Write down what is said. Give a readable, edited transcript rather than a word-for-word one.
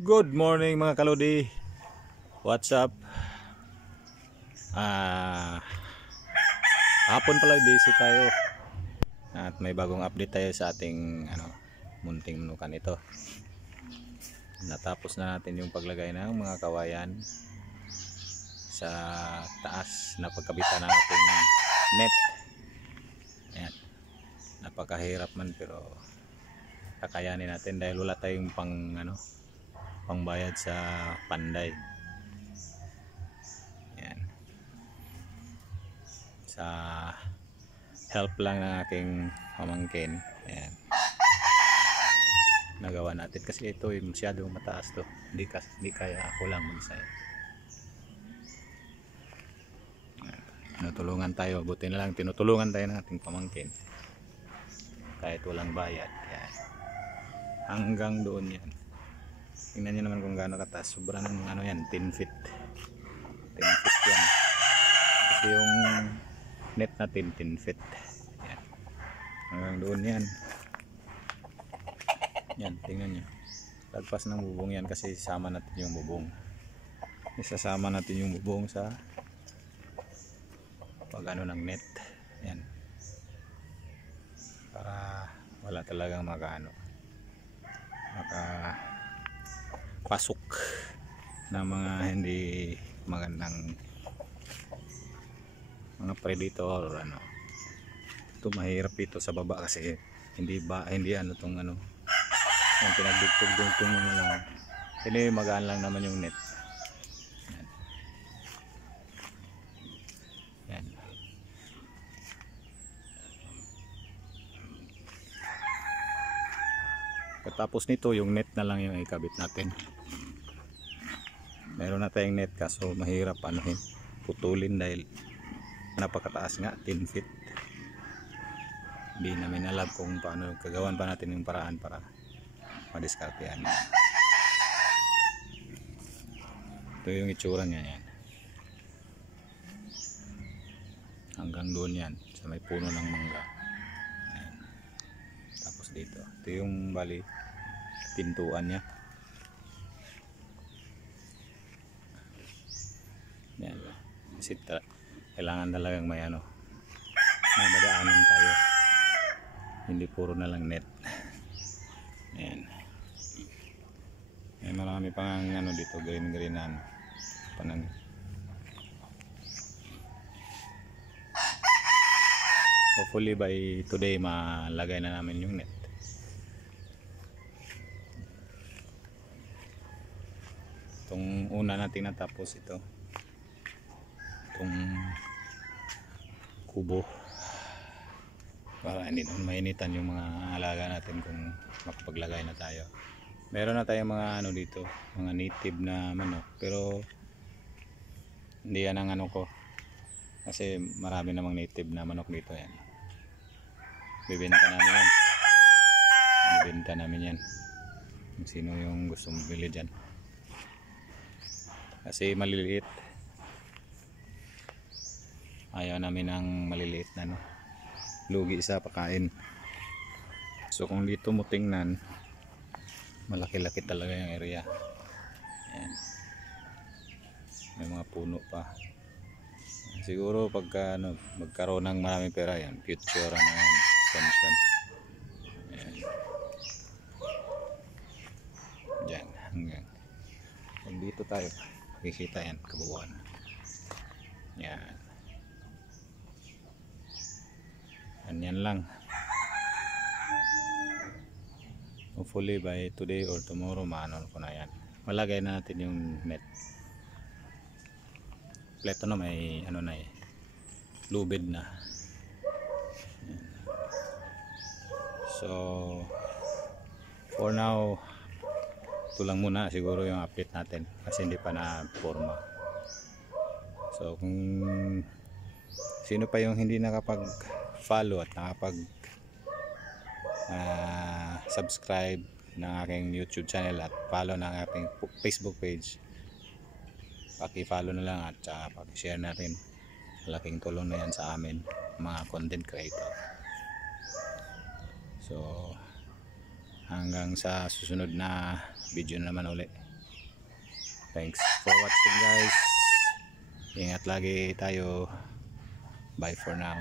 Good morning mga kalodi. What's up? Hapon pala busy tayo. At may bagong update tayo sa ating munting manukan ito. Natapos na natin yung paglagay ng mga kawayan sa taas na pagkabitan ng ating net. Ayan. Napakahirap man pero kakayanin natin dahil wala tayong pangbayad sa panday. Yan. Sa help lang ng aking pamangkin. Yan. Nagawa natin kasi ito ay masyadong mataas to. Hindi kaya ako lang mag-isa. Tinutulungan tayo. Buti na lang tinutulungan tayo ng ating pamangkin. Kahit walang bayad. Yan. Hanggang doon yan. Tingnan nyo naman kung gaano kataas. Sobrang yan, 10 feet. 10 feet yan. Kasi yung net natin 10 feet. Yan. Hanggang doon yan. Yan, tingnan nyo. Lagpas ng bubong yan kasi isasama natin yung bubong. Isasama natin yung bubong sa pag ng net. Yan. Para wala talagang pasok na mga hindi magandang mga predator ito mahirap ito sa baba kasi hindi tong yung pinagdugtog-dugtong mo lang hindi magaan lang naman yung net. Yan. Tapos nito yung net na lang yung ikabit natin. Meron na tayong net kaso mahirap putulin dahil napakataas nga 10 feet. Hindi namin alam kung paano kagawan pa natin yung paraan para madiskartehan. Ito yung itsura niya yan. Hanggang doon yan sa may puno ng mangga. Ayan. Tapos dito. Ito yung bali pintuan niya. Yan. Kasi kailangan talagang may madaanan tayo. Hindi puro na lang net. Yan. May marami pang dito green-greenan. Hopefully by today malagay na namin yung net. Itong una natin natapos ito. Itong kubo. Para hindi naman mainitan yung mga alaga natin kung makapaglagay na tayo. Meron na tayong mga dito, mga native na manok. Pero hindi yan ang ko. Kasi marami namang native na manok dito yan. Bibenta namin yan. Bibenta namin yan. Kung sino yung gusto mabili dyan. Kasi maliliit. Ayaw namin ng maliliit na lugi sa pakain. So kung dito mo tingnan, malaki-laki talaga yung area. Ayan. May mga puno pa. Siguro pagka magkaroon ng maraming pera yan, future extension. Ayan. Diyan hanggang kung dito tayo kikita yan kabuuan. Yan. Yan lang. Hopefully by today or tomorrow ko na yan. Malagay na natin yung net. Pleto na may lubid na. Yan. So for now ito lang muna siguro yung update natin kasi hindi pa na forma. So kung sino pa yung hindi nakapag-follow at nakapag-subscribe ng aking YouTube channel at follow ng aking Facebook page, paki-follow na lang at paki-share natin. Malaking tulong na yan sa amin mga content creator. So hanggang sa susunod na video naman ulit. Thanks for watching guys. Ingat lagi tayo. Bye for now.